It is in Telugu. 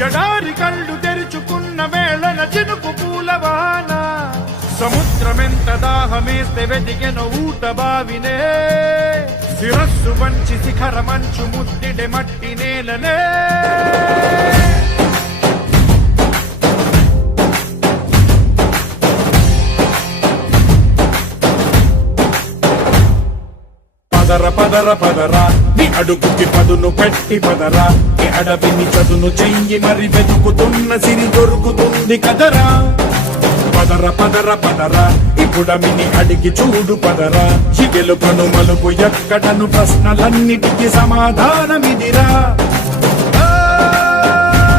ఎడారి కళ్ళు తెరుచుకున్న వేళన చినుకు పూలవాన సముద్రమెంత దాహమేస్తే వెతికెన ఊట బావినే శిరస్సు వంచి శిఖర మంచు ముద్దిడే మట్టి నేలనే పదర పదర పదరా నీ అడుగుకి పదును పెట్టి పదరా ఈ అడవిని చదును చెయ్యి మరి వెతుకుతున్న సిరి దొరుకుతుంది కదరా పదర పదర పదరా ఇప్పుడమిని అడిగి చూడు పదరా ఈ గెలుపను మలుపు ఎక్కడను ప్రశ్నలన్నిటికీ సమాధానమిదిరా